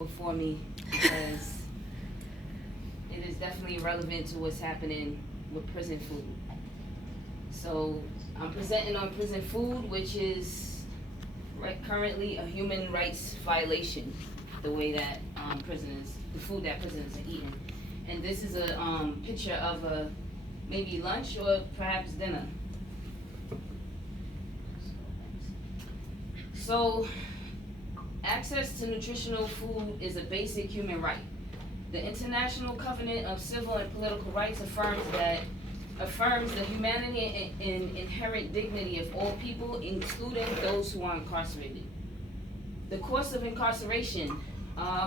before me because it is definitely relevant to what's happening with prison food. So I'm presenting on prison food, which is currently a human rights violation, the way that the food that prisoners are eating. And this is a picture of a maybe lunch or perhaps dinner. So access to nutritional food is a basic human right. The International Covenant of Civil and Political Rights affirms the humanity and inherent dignity of all people, including those who are incarcerated. The cost of incarceration,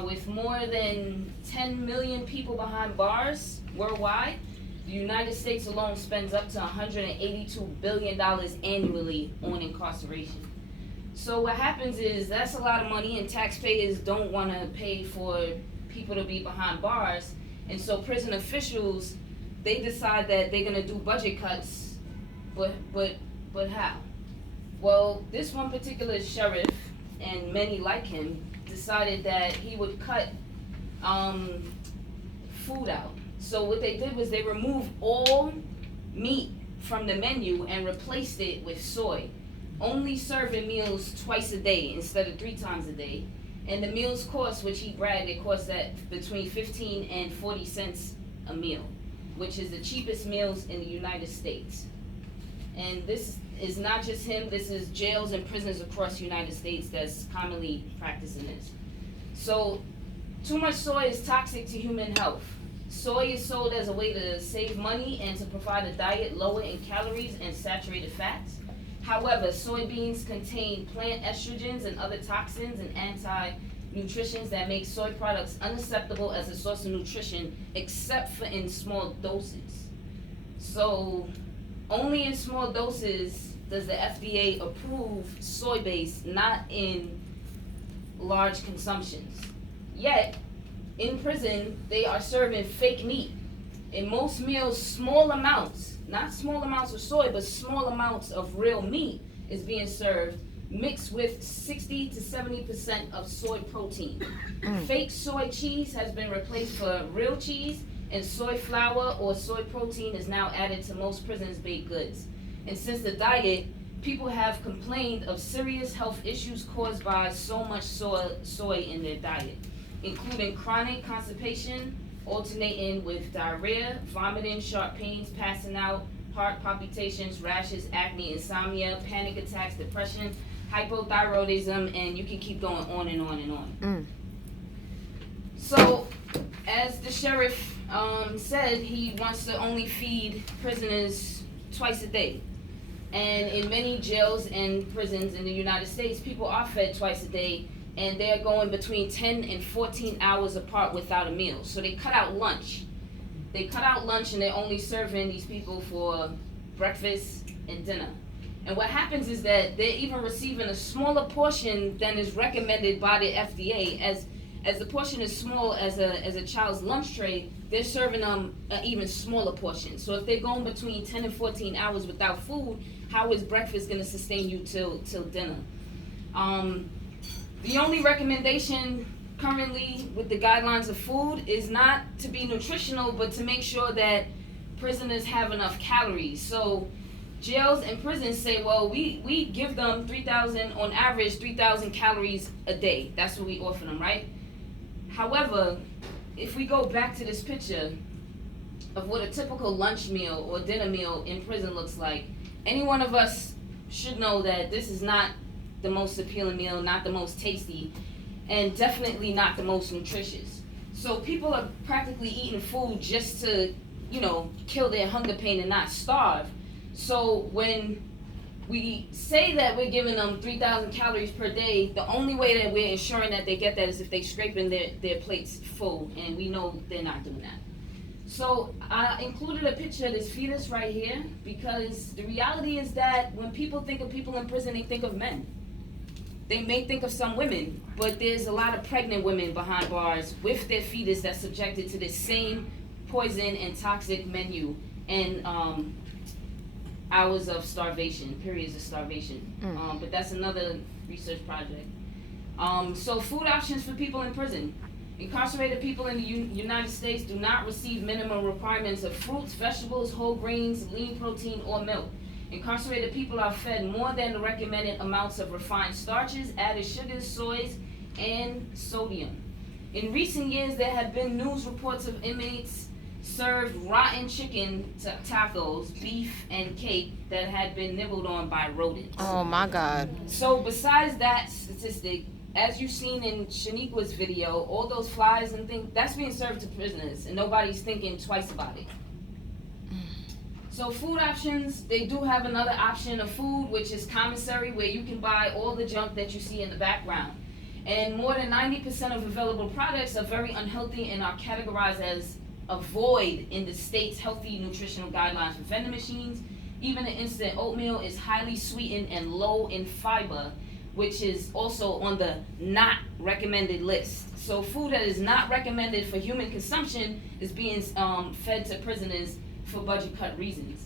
with more than 10 million people behind bars worldwide, the United States alone spends up to $182 billion annually on incarceration. So what happens is that's a lot of money, and taxpayers don't want to pay for people to be behind bars, and so prison officials, they decide that they're gonna do budget cuts, but how? Well, this one particular sheriff and many like him decided that he would cut food out. So what they did was they removed all meat from the menu and replaced it with soy, only serving meals twice a day instead of 3 times a day. And the meals cost, which he bragged, it costs that between 15 and 40 cents a meal, which is the cheapest meals in the United States. And this is not just him, this is jails and prisons across the United States that's commonly practicing this. So too much soy is toxic to human health. Soy is sold as a way to save money and to provide a diet lower in calories and saturated fats. However, soybeans contain plant estrogens and other toxins and anti-nutrients that make soy products unacceptable as a source of nutrition, except for in small doses. So, only in small doses does the FDA approve soy-based, not in large consumptions. Yet, in prison, they are serving fake meat. In most meals, small amounts, not small amounts of soy, but small amounts of real meat is being served, mixed with 60 to 70% of soy protein. Fake soy cheese has been replaced for real cheese, and soy flour or soy protein is now added to most prisons' baked goods. And since the diet, people have complained of serious health issues caused by so much soy in their diet, including chronic constipation, alternating with diarrhea, vomiting, sharp pains, passing out, heart palpitations, rashes, acne, insomnia, panic attacks, depression, hypothyroidism, and you can keep going on and on and on. So, as the sheriff said, he wants to only feed prisoners twice a day. And in many jails and prisons in the United States, people are fed twice a day, and they're going between 10 and 14 hours apart without a meal. So they cut out lunch. And they're only serving these people for breakfast and dinner. And what happens is that they're even receiving a smaller portion than is recommended by the FDA. As the portion is small as a child's lunch tray, they're serving them an even smaller portion. So if they're going between 10 and 14 hours without food, how is breakfast gonna sustain you till dinner? The only recommendation currently with the guidelines of food is not to be nutritional, but to make sure that prisoners have enough calories. So jails and prisons say, well, we give them 3,000, on average, 3,000 calories a day. That's what we offer them, right? However, if we go back to this picture of what a typical lunch meal or dinner meal in prison looks like, any one of us should know that this is not the most appealing meal, not the most tasty, and definitely not the most nutritious. So people are practically eating food just to, kill their hunger pain and not starve. So when we say that we're giving them 3,000 calories per day, the only way that we're ensuring that they get that is if they're scraping their plates full, and we know they're not doing that. So I included a picture of this fetus right here because the reality is that when people think of people in prison, they think of men. They may think of some women, but there's a lot of pregnant women behind bars with their fetus that's subjected to the same poison and toxic menu and hours of starvation, periods of starvation. But that's another research project. So food options for people in prison. Incarcerated people in the United States do not receive minimum requirements of fruits, vegetables, whole grains, lean protein, or milk. Incarcerated people are fed more than the recommended amounts of refined starches, added sugars, soys, and sodium. In recent years, there have been news reports of inmates served rotten chicken tacos, beef, and cake that had been nibbled on by rodents. Oh my God. So besides that statistic, as you've seen in Shaniqua's video, all those flies and things, that's being served to prisoners, and nobody's thinking twice about it. So food options, they do have another option of food, which is commissary, where you can buy all the junk that you see in the background. And more than 90% of available products are very unhealthy and are categorized as a void in the state's healthy nutritional guidelines for vending machines. Even the instant oatmeal is highly sweetened and low in fiber, which is also on the not recommended list. So food that is not recommended for human consumption is being fed to prisoners for budget cut reasons.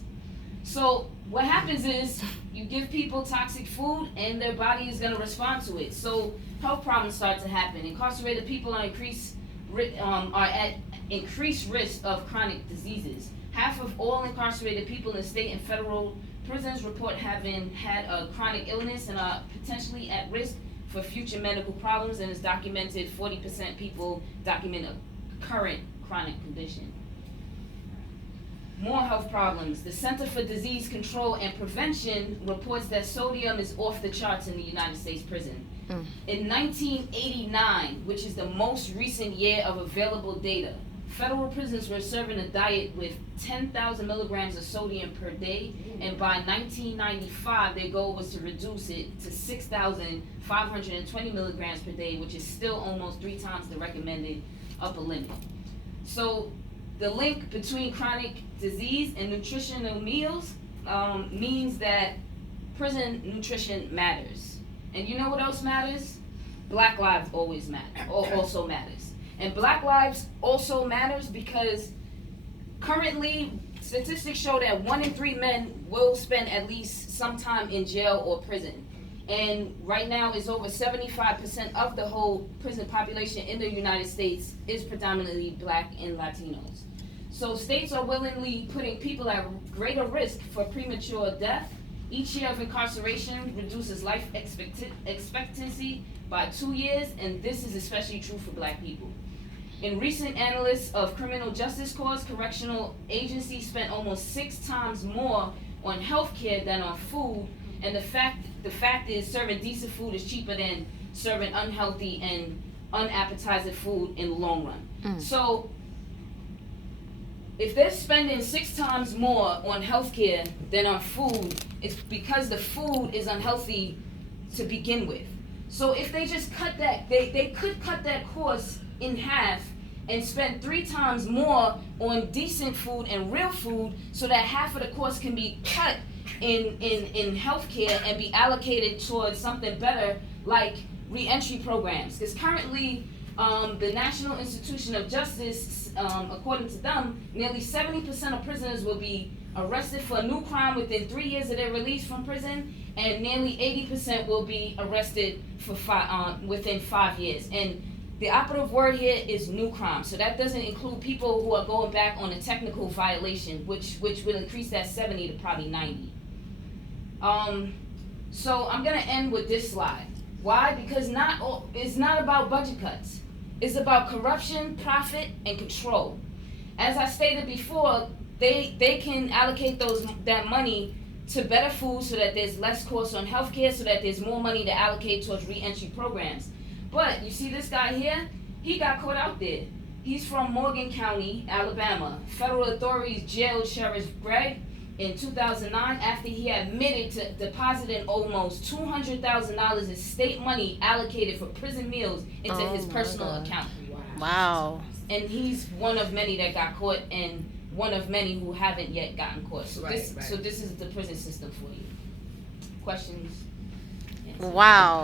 So what happens is you give people toxic food and their body is going to respond to it. So health problems start to happen. Incarcerated people are at increased risk of chronic diseases. Half of all incarcerated people in state and federal prisons report having had a chronic illness and are potentially at risk for future medical problems, and it's documented 40% people document a current chronic condition. More health problems. The Center for Disease Control and Prevention reports that sodium is off the charts in the United States prison. In 1989, which is the most recent year of available data, federal prisons were serving a diet with 10,000 milligrams of sodium per day, and by 1995, their goal was to reduce it to 6,520 milligrams per day, which is still almost 3 times the recommended upper limit. So the link between chronic disease and nutritional meals means that prison nutrition matters. And you know what else matters? Black lives always matter, also matters. And black lives also matters because currently statistics show that 1 in 3 men will spend at least some time in jail or prison. And right now is over 75% of the whole prison population in the United States is predominantly black and Latinos. So states are willingly putting people at greater risk for premature death. Each year of incarceration reduces life expectancy by 2 years, and this is especially true for black people. In recent analysis of criminal justice costs, correctional agencies spent almost 6 times more on healthcare than on food, and the fact is serving decent food is cheaper than serving unhealthy and unappetizing food in the long run. So if they're spending 6 times more on healthcare than on food, it's because the food is unhealthy to begin with. So if they just cut that, they could cut that cost in half and spend 3 times more on decent food and real food, so that half of the cost can be cut in healthcare and be allocated towards something better like reentry programs. Because currently, the National Institution of Justice, according to them, nearly 70% of prisoners will be arrested for a new crime within 3 years of their release from prison, and nearly 80% will be arrested for within 5 years. And the operative word here is new crime. So that doesn't include people who are going back on a technical violation, which will increase that 70 to probably 90. So I'm gonna end with this slide. Why? Because it's not about budget cuts. It's about corruption, profit, and control. As I stated before, they can allocate that money to better food so that there's less cost on healthcare, so that there's more money to allocate towards reentry programs. But you see this guy here? He got caught out there. He's from Morgan County, Alabama. Federal authorities jailed Sheriff Gregg in 2009 after he admitted to depositing almost $200,000 in state money allocated for prison meals into his personal account. Wow. And he's one of many that got caught, and one of many who haven't yet gotten caught. So so this is the prison system for you. Questions? Wow.